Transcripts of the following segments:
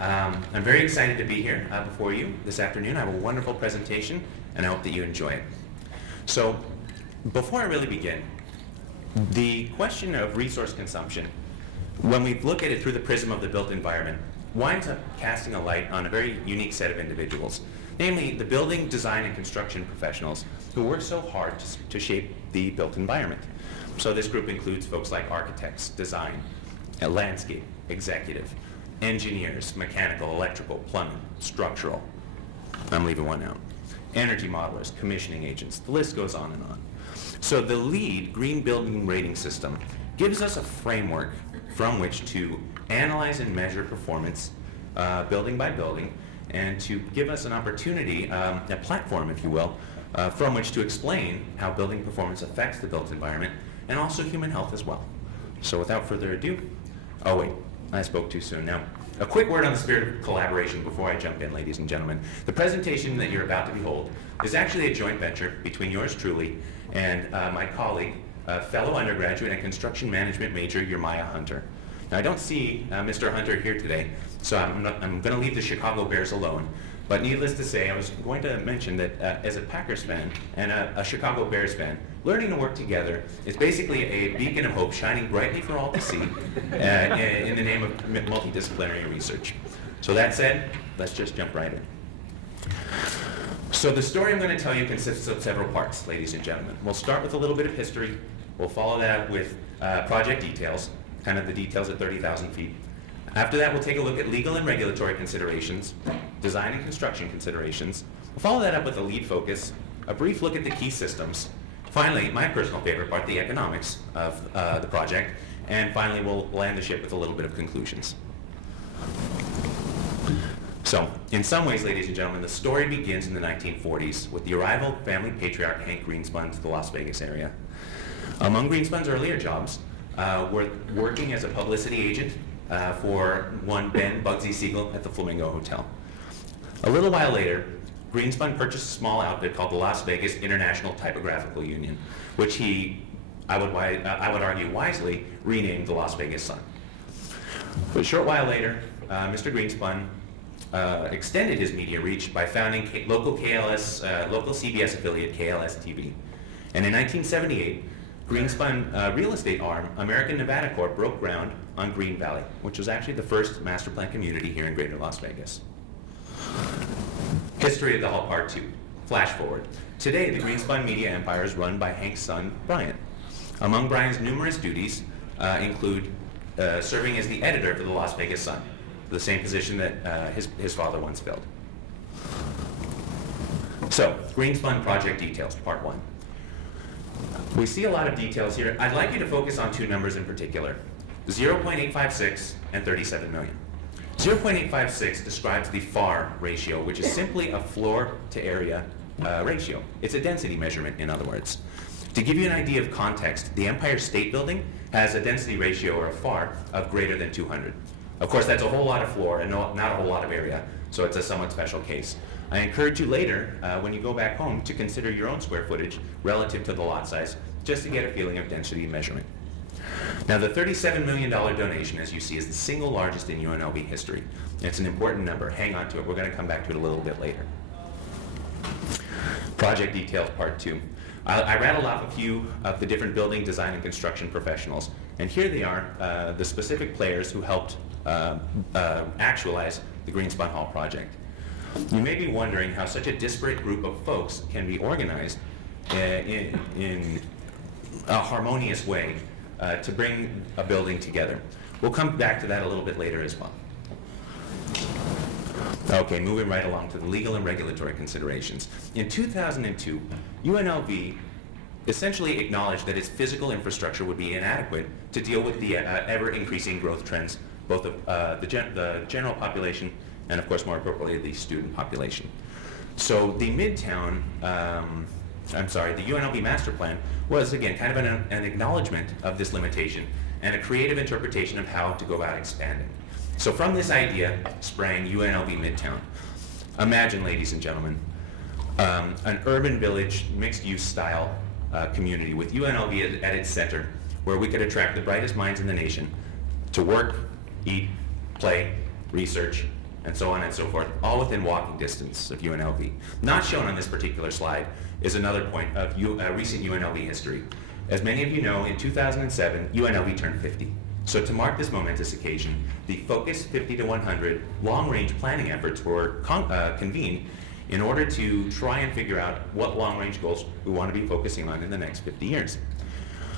I'm very excited to be here before you this afternoon. I have a wonderful presentation, and I hope that you enjoy it. So, before I really begin, the question of resource consumption, when we look at it through the prism of the built environment, winds up casting a light on a very unique set of individuals, namely the building, design, and construction professionals who work so hard to shape the built environment. So this group includes folks like architects, design, landscape, executive, engineers, mechanical, electrical, plumbing, structural. I'm leaving one out. Energy modelers, commissioning agents, the list goes on and on. So the LEED Green Building Rating System gives us a framework from which to analyze and measure performance building by building, and to give us an opportunity, a platform, if you will, from which to explain how building performance affects the built environment and also human health as well. So without further ado, oh wait, I spoke too soon. Now, a quick word on the spirit of collaboration before I jump in, ladies and gentlemen. The presentation that you're about to behold is actually a joint venture between yours truly and my colleague, fellow undergraduate and construction management major, Jeremiah Hunter. Now, I don't see Mr. Hunter here today, so I'm going to leave the Chicago Bears alone. But needless to say, I was going to mention that as a Packers fan and a Chicago Bears fan, learning to work together is basically a beacon of hope shining brightly for all to see in the name of multidisciplinary research. So that said, let's just jump right in. So the story I'm going to tell you consists of several parts, ladies and gentlemen. We'll start with a little bit of history. We'll follow that up with project details, kind of the details at 30,000 feet. After that, we'll take a look at legal and regulatory considerations, design and construction considerations. We'll follow that up with a lead focus, a brief look at the key systems. Finally, my personal favorite part, the economics of the project. And finally, we'll land the ship with a little bit of conclusions. So, in some ways, ladies and gentlemen, the story begins in the 1940s with the arrival of family patriarch Hank Greenspun to the Las Vegas area. Among Greenspun's earlier jobs were working as a publicity agent for one Ben Bugsy Siegel at the Flamingo Hotel. A little while later, Greenspun purchased a small outfit called the Las Vegas International Typographical Union, which he, I would argue wisely, renamed the Las Vegas Sun. But a short while later, Mr. Greenspun extended his media reach by founding local CBS affiliate KLS TV. And in 1978, Greenspun real estate arm, American Nevada Corp, broke ground on Green Valley, which was actually the first master plan community here in Greater Las Vegas. History of the Hall Part 2. Flash forward. Today, the Greenspun media empire is run by Hank's son, Brian. Among Brian's numerous duties include serving as the editor for the Las Vegas Sun, the same position that his father once filled. So, Greenspun project details, Part 1. We see a lot of details here. I'd like you to focus on two numbers in particular, 0.856 and 37 million. 0.856 describes the FAR ratio, which is simply a floor to area ratio. It's a density measurement, in other words. To give you an idea of context, the Empire State Building has a density ratio, or a FAR, of greater than 200. Of course, that's a whole lot of floor and not a whole lot of area, so it's a somewhat special case. I encourage you later, when you go back home, to consider your own square footage relative to the lot size, just to get a feeling of density measurement. Now, the $37 million donation, as you see, is the single largest in UNLV history. It's an important number. Hang on to it. We're going to come back to it a little bit later. Project details, Part 2. I rattled off a few of the different building, design, and construction professionals, and here they are, the specific players who helped actualize the Greenspun Hall project. You may be wondering how such a disparate group of folks can be organized in a harmonious way to bring a building together. We'll come back to that a little bit later as well. Okay, moving right along to the legal and regulatory considerations. In 2002, UNLV essentially acknowledged that its physical infrastructure would be inadequate to deal with the ever-increasing growth trends, both of the general population and, of course, more appropriately, the student population. So the Midtown, the UNLV master plan was, again, kind of an acknowledgement of this limitation and a creative interpretation of how to go about expanding. So from this idea sprang UNLV Midtown. Imagine, ladies and gentlemen, an urban village, mixed-use style community with UNLV at its center, where we could attract the brightest minds in the nation to work, eat, play, research, and so on and so forth, all within walking distance of UNLV. Not shown on this particular slide is another point of recent UNLV history. As many of you know, in 2007, UNLV turned 50. So to mark this momentous occasion, the Focus 50 to 100 long-range planning efforts were convened in order to try and figure out what long-range goals we want to be focusing on in the next 50 years.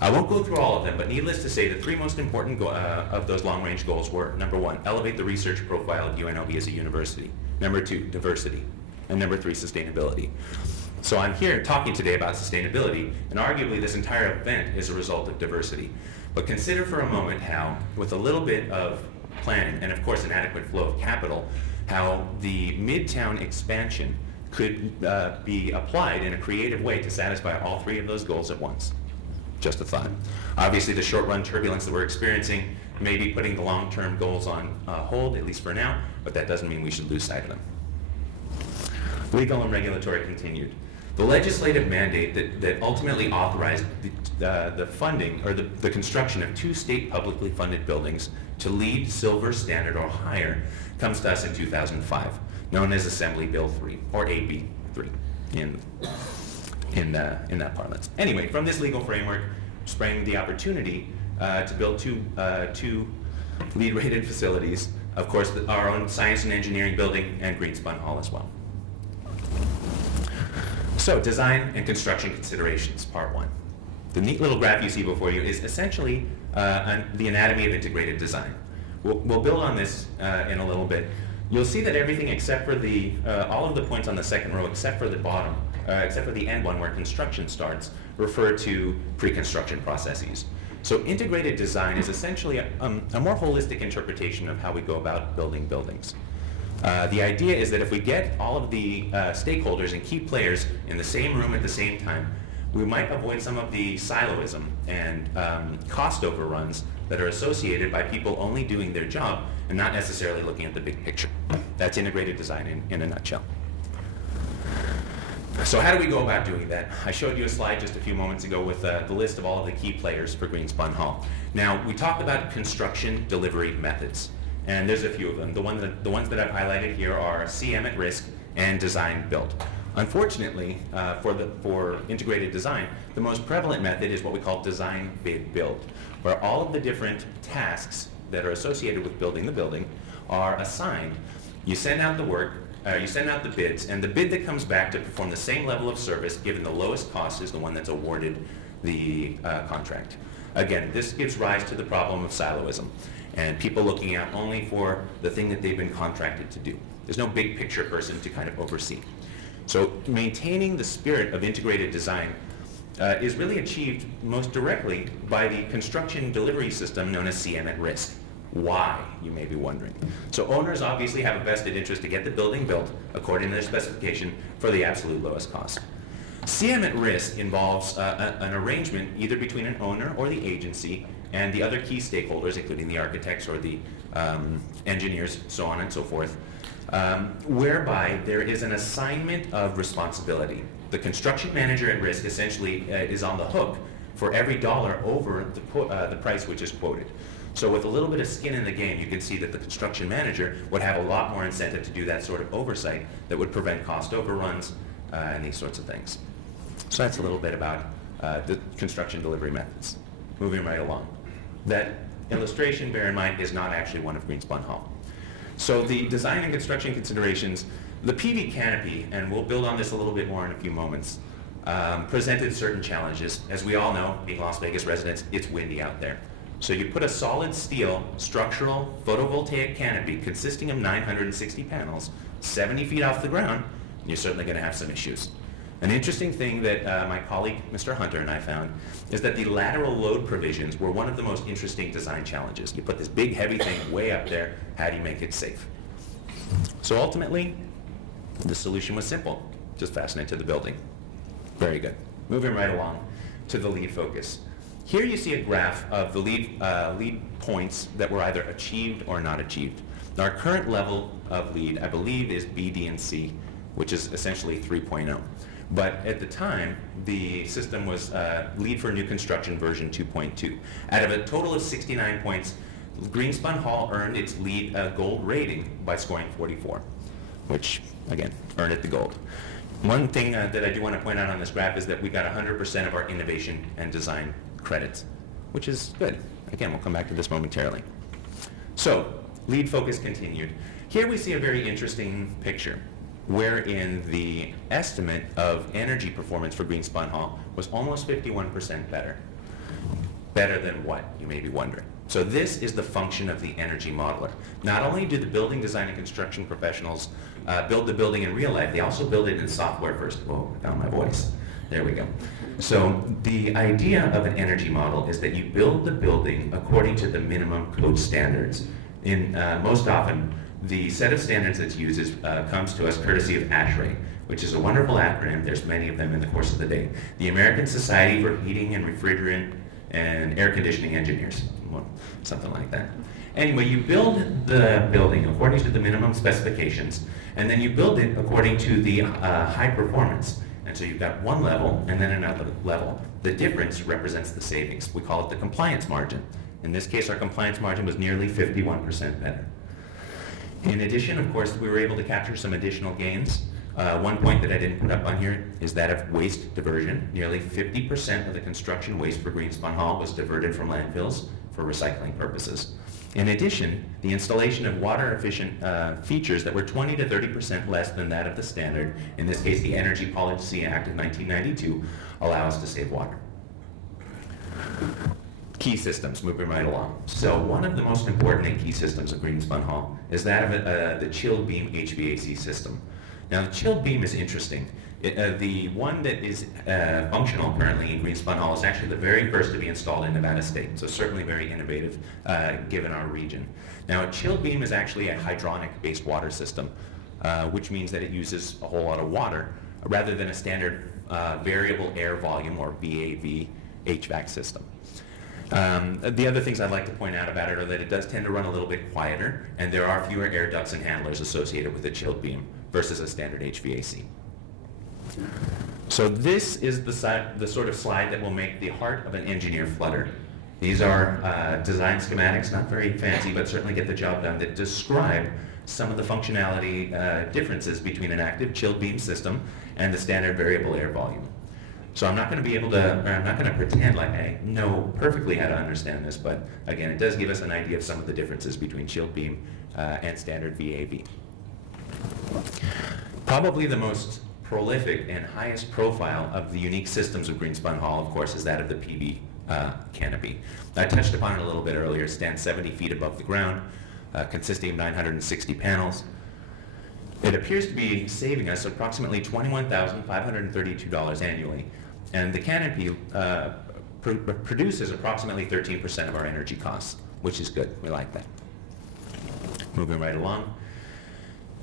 I won't go through all of them, but needless to say, the three most important of those long-range goals were, number one, elevate the research profile of UNLV as a university. Number two, diversity. And number three, sustainability. So I'm here talking today about sustainability, and arguably this entire event is a result of diversity. But consider for a moment how, with a little bit of planning, and of course an adequate flow of capital, how the Midtown expansion could be applied in a creative way to satisfy all three of those goals at once. Just a thought. Obviously the short-run turbulence that we're experiencing may be putting the long-term goals on hold, at least for now, but that doesn't mean we should lose sight of them. Legal and regulatory continued. The legislative mandate that ultimately authorized the funding or the construction of 2 state publicly funded buildings to LEED Silver Standard or higher comes to us in 2005, known as Assembly Bill 3 or AB 3 in that parlance. Anyway, from this legal framework sprang the opportunity to build two LEED-rated facilities. Of course, our own Science and Engineering building and Greenspun Hall as well. So, design and construction considerations, part 1. The neat little graph you see before you is essentially the anatomy of integrated design. We'll build on this in a little bit. You'll see that everything except for all of the points on the second row, except for the bottom, except for the end one where construction starts, refer to pre-construction processes. So integrated design is essentially a more holistic interpretation of how we go about building buildings. The idea is that if we get all of the stakeholders and key players in the same room at the same time, we might avoid some of the siloism and cost overruns that are associated by people only doing their job and not necessarily looking at the big picture. That's integrated design in a nutshell. So how do we go about doing that? I showed you a slide just a few moments ago with the list of all of the key players for Greenspun Hall. Now, we talked about construction delivery methods, and there's a few of them. The ones that I've highlighted here are CM at risk and design build. Unfortunately, for integrated design, the most prevalent method is what we call design bid build, where all of the different tasks that are associated with building the building are assigned. You send out the work, you send out the bids, and the bid that comes back to perform the same level of service, given the lowest cost, is the one that's awarded the contract. Again, this gives rise to the problem of siloism, and people looking out only for the thing that they've been contracted to do. There's no big picture person to kind of oversee. So maintaining the spirit of integrated design is really achieved most directly by the construction delivery system known as CM at risk. Why, you may be wondering. So owners obviously have a vested interest to get the building built according to their specification for the absolute lowest cost. CM at risk involves an arrangement either between an owner or the agency and the other key stakeholders, including the architects or the engineers, so on and so forth, whereby there is an assignment of responsibility. The construction manager at risk essentially is on the hook for every dollar over the price which is quoted. So with a little bit of skin in the game, you can see that the construction manager would have a lot more incentive to do that sort of oversight that would prevent cost overruns and these sorts of things. So that's a little bit about the construction delivery methods. Moving right along. That illustration, bear in mind, is not actually one of Greenspun Hall. So the design and construction considerations, the PV canopy, and we'll build on this a little bit more in a few moments, presented certain challenges. As we all know, being Las Vegas residents, it's windy out there. So you put a solid steel structural photovoltaic canopy consisting of 960 panels, 70 feet off the ground, and you're certainly going to have some issues. An interesting thing that my colleague, Mr. Hunter, and I found is that the lateral load provisions were one of the most interesting design challenges. You put this big, heavy thing way up there. How do you make it safe? So ultimately, the solution was simple. Just fasten it to the building. Very good. Moving right along to the LEED focus. Here you see a graph of the LEED points that were either achieved or not achieved. Now, our current level of LEED, I believe, is B, D, and C, which is essentially 3.0. But at the time, the system was LEED for new construction version 2.2. Out of a total of 69 points, Greenspun Hall earned its LEED gold rating by scoring 44, which, again, earned it the gold. One thing that I do want to point out on this graph is that we got 100% of our innovation and design credits, which is good. Again, we'll come back to this momentarily. So, LEED focus continued. Here we see a very interesting picture, wherein the estimate of energy performance for Greenspun Hall was almost 51% better. Better than what, you may be wondering. So this is the function of the energy modeler. Not only do the building design and construction professionals build the building in real life, they also build it in software first. Whoa, I found my voice. There we go. So the idea of an energy model is that you build the building according to the minimum code standards. Most often, the set of standards that's used comes to us courtesy of ASHRAE, which is a wonderful acronym. There's many of them in the course of the day. The American Society for Heating and Refrigerant and Air Conditioning Engineers, something like that. Anyway, you build the building according to the minimum specifications, and then you build it according to the high performance. And so you've got one level and then another level. The difference represents the savings. We call it the compliance margin. In this case, our compliance margin was nearly 51% better. In addition, of course, we were able to capture some additional gains. One point that I didn't put up on here is that of waste diversion. Nearly 50% of the construction waste for Greenspun Hall was diverted from landfills for recycling purposes. In addition, the installation of water-efficient features that were 20 to 30% less than that of the standard, in this case the Energy Policy Act of 1992, allow us to save water. Key systems, moving right along. So one of the most important and key systems of Greenspun Hall is that of the chilled beam HVAC system. Now the chilled beam is interesting. The one that is functional currently in Greenspun Hall is actually the very first to be installed in Nevada State, so certainly very innovative given our region. Now a chilled beam is actually a hydronic-based water system, which means that it uses a whole lot of water rather than a standard variable air volume or VAV HVAC system. The other things I'd like to point out about it are that it does tend to run a little bit quieter, and there are fewer air ducts and handlers associated with a chilled beam versus a standard HVAC. So this is the sort of slide that will make the heart of an engineer flutter. These are design schematics, not very fancy, but certainly get the job done, that describe some of the functionality differences between an active chilled beam system and the standard variable air volume. So I'm not going to be able to, I'm not going to pretend like I know perfectly how to understand this, but again, it does give us an idea of some of the differences between chilled beam and standard VAV. Probably the most prolific and highest profile of the unique systems of Greenspun Hall, of course, is that of the PV canopy. I touched upon it a little bit earlier. It stands 70 feet above the ground, consisting of 960 panels. It appears to be saving us approximately $21,532 annually, and the canopy produces approximately 13% of our energy costs, which is good. We like that. Moving right along.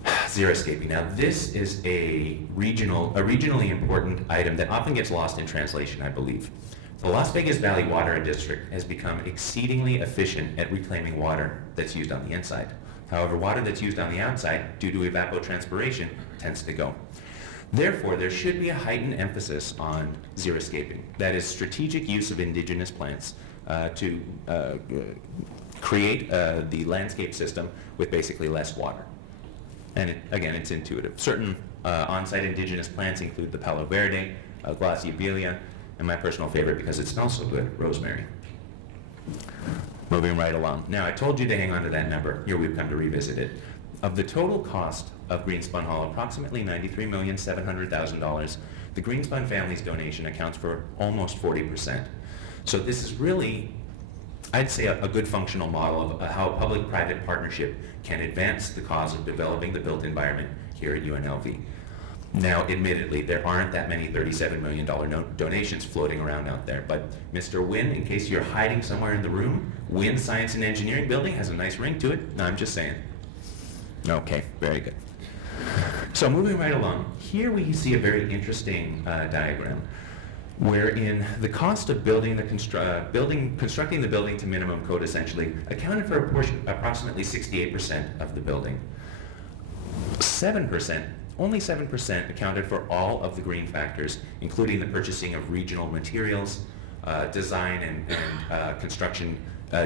Xeriscaping. Now this is a regionally important item that often gets lost in translation, I believe. The Las Vegas Valley Water District has become exceedingly efficient at reclaiming water that's used on the inside. However, water that's used on the outside, due to evapotranspiration, tends to go. Therefore, there should be a heightened emphasis on xeriscaping. That is strategic use of indigenous plants to create the landscape system with basically less water. And again, it's intuitive. Certain on-site indigenous plants include the Palo Verde, Glaciebelia, and my personal favorite because it smells so good, rosemary. Moving right along. Now, I told you to hang on to that number. Here we've come to revisit it. Of the total cost of Greenspun Hall, approximately $93,700,000, the Greenspun family's donation accounts for almost 40%. So this is really, I'd say, a good functional model of how a public-private partnership can advance the cause of developing the built environment here at UNLV. Now, admittedly, there aren't that many $37 million donations floating around out there, but Mr. Wynn, in case you're hiding somewhere in the room, Wynn Science and Engineering Building has a nice ring to it. No, I'm just saying. Okay, very good. So moving right along, here we see a very interesting diagram wherein the cost of building constructing the building to minimum code essentially accounted for a portion, approximately 68% of the building. Only 7% accounted for all of the green factors, including the purchasing of regional materials, design and construction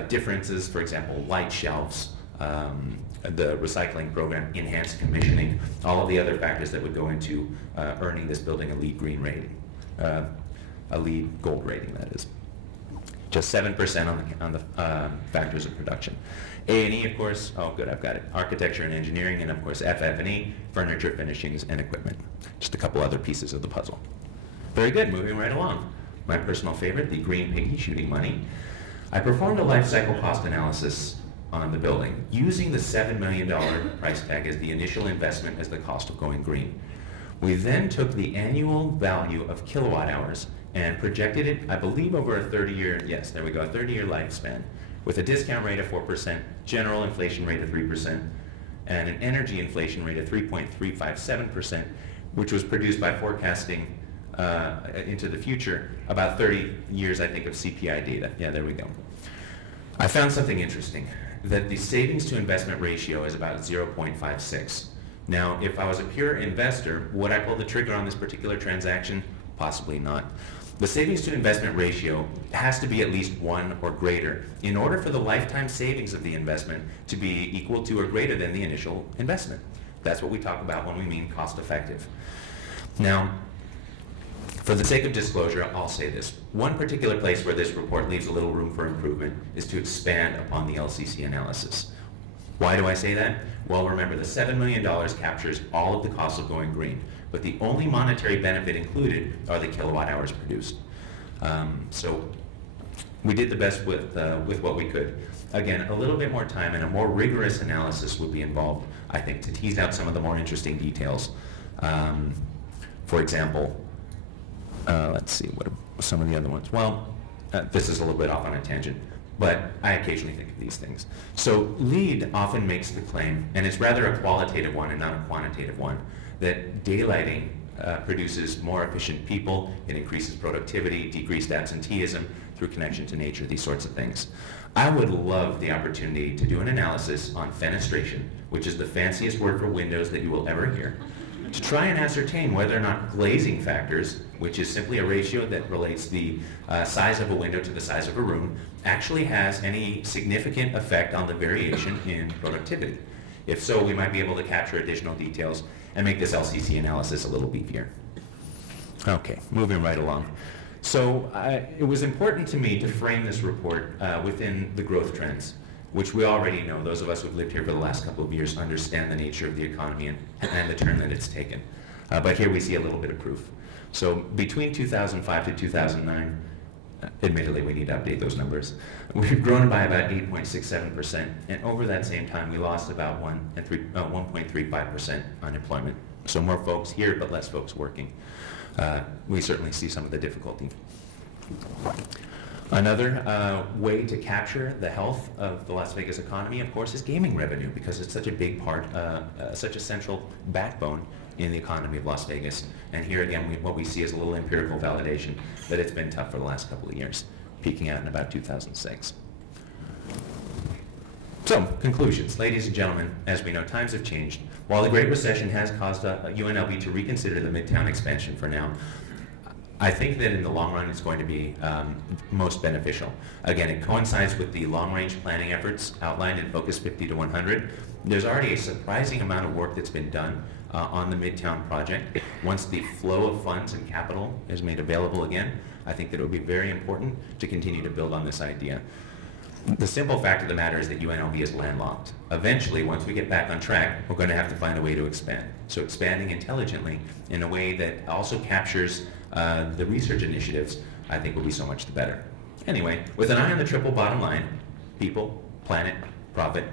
differences, for example, light shelves, the recycling program, enhanced commissioning, all of the other factors that would go into earning this building a LEED green rating, a LEED gold rating, that is. Just 7% on the factors of production. A&E, of course, oh good, I've got it. Architecture and engineering, and of course FF&E, furniture, finishings, and equipment. Just a couple other pieces of the puzzle. Very good, moving right along. My personal favorite, the green piggy shooting money. I performed a life cycle cost analysis on the building using the $7 million price tag as the initial investment as the cost of going green. We then took the annual value of kilowatt hours and projected it, I believe, over a 30-year, yes, there we go, a 30-year lifespan, with a discount rate of 4%, general inflation rate of 3%, and an energy inflation rate of 3.357%, which was produced by forecasting into the future about 30 years, I think, of CPI data. Yeah, there we go. I found something interesting, that the savings to investment ratio is about 0.56. Now, if I was a pure investor, would I pull the trigger on this particular transaction? Possibly not. The savings to investment ratio has to be at least 1 or greater in order for the lifetime savings of the investment to be equal to or greater than the initial investment. That's what we talk about when we mean cost effective. Now, for the sake of disclosure, I'll say this. One particular place where this report leaves a little room for improvement is to expand upon the LCC analysis. Why do I say that? Well, remember, the $7 million captures all of the costs of going green, but the only monetary benefit included are the kilowatt hours produced. So we did the best with what we could. Again, a little bit more time and a more rigorous analysis would be involved, I think, to tease out some of the more interesting details. For example, let's see, what are some of the other ones? Well, this is a little bit off on a tangent, but I occasionally think of these things. So LEED often makes the claim, and it's rather a qualitative one and not a quantitative one, that daylighting produces more efficient people, it increases productivity, decreased absenteeism through connection to nature, these sorts of things. I would love the opportunity to do an analysis on fenestration, which is the fanciest word for windows that you will ever hear, to try and ascertain whether or not glazing factors, which is simply a ratio that relates the size of a window to the size of a room, actually has any significant effect on the variation in productivity. If so, we might be able to capture additional details and make this LCC analysis a little beefier. Okay, moving right along. So it was important to me to frame this report within the growth trends, which we already know. Those of us who've lived here for the last couple of years understand the nature of the economy and the turn that it's taken. But here we see a little bit of proof. So between 2005 to 2009, admittedly we need to update those numbers, we've grown by about 8.67%, and over that same time we lost about 1.35% unemployment. So more folks here, but less folks working. We certainly see some of the difficulty. Another way to capture the health of the Las Vegas economy, of course, is gaming revenue, because it's such a big part, such a central backbone in the economy of Las Vegas. And here again, what we see is a little empirical validation that it's been tough for the last couple of years, peaking out in about 2006. So, conclusions. Ladies and gentlemen, as we know, times have changed. While the Great Recession has caused UNLV to reconsider the Midtown expansion for now, I think that in the long run it's going to be most beneficial. Again, it coincides with the long-range planning efforts outlined in Focus 50 to 100. There's already a surprising amount of work that's been done on the Midtown project. Once the flow of funds and capital is made available again, I think that it would be very important to continue to build on this idea. The simple fact of the matter is that UNLV is landlocked. Eventually, once we get back on track, we're going to have to find a way to expand. So expanding intelligently in a way that also captures the research initiatives, I think, will be so much the better. Anyway, with an eye on the triple bottom line, people, planet, profit,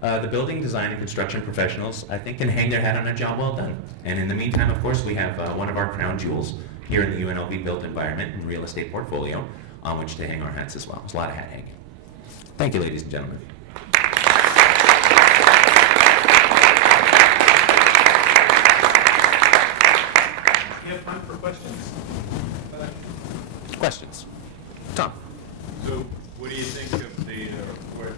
the building design and construction professionals, I think, can hang their hat on a job well done. And in the meantime, of course, we have one of our crown jewels here in the UNLV built environment and real estate portfolio on which to hang our hats as well. There's a lot of hat hanging. Thank you, ladies and gentlemen. We have time for questions. Questions? Tom. So, what do you think of the report?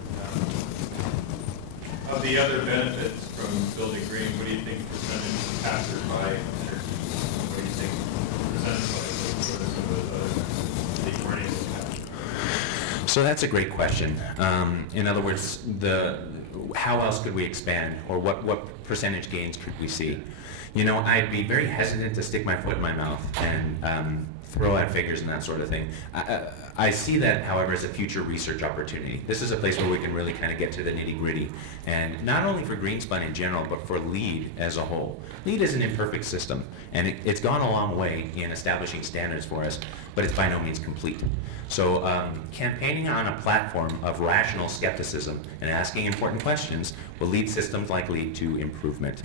Of the other benefits from building green, what do you think percentage captured by energy? What do you think percentage-wise? What are some of those other big earnings? So that's a great question. In other words, how else could we expand, or what percentage gains could we see? You know, I'd be very hesitant to stick my foot in my mouth and throw out figures and that sort of thing. I see that, however, as a future research opportunity. This is a place where we can really kind of get to the nitty-gritty, and not only for Greenspun in general, but for LEED as a whole. LEED is an imperfect system, and it's gone a long way in establishing standards for us, but it's by no means complete. So campaigning on a platform of rational skepticism and asking important questions will lead systems like LEED to improvement.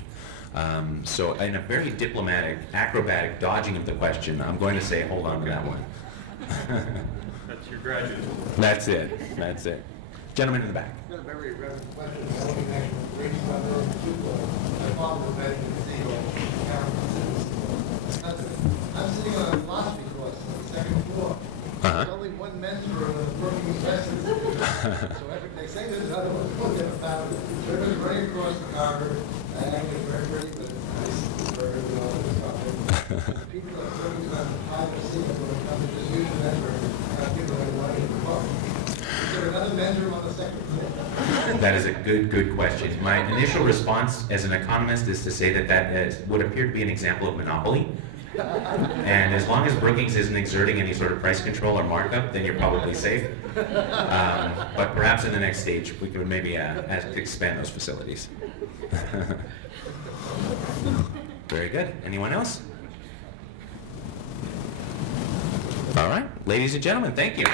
So in a very diplomatic, acrobatic dodging of the question, I'm going to say hold on to that one. That's your graduate. That's it. That's it. Gentleman in the back. I've got a very relevant question. I want to mention Greenspun my father was back in the CEO I'm sitting on a philosophy course on the second floor. There's only one men's room in the Brookings Western Institute. So every, they say there's other ones, they're found. So everyone's running across the corridor, actually very pretty, but it's nice, very good, all this stuff. People are working on the private seats when it comes to just use the network, people are running in the car. Is there another men's room on the second floor? That is a good question. My initial response as an economist is to say that would appear to be an example of monopoly. And as long as Brookings isn't exerting any sort of price control or markup, then you're probably safe. But perhaps in the next stage, we could maybe expand those facilities. Very good. Anyone else? All right. Ladies and gentlemen, thank you.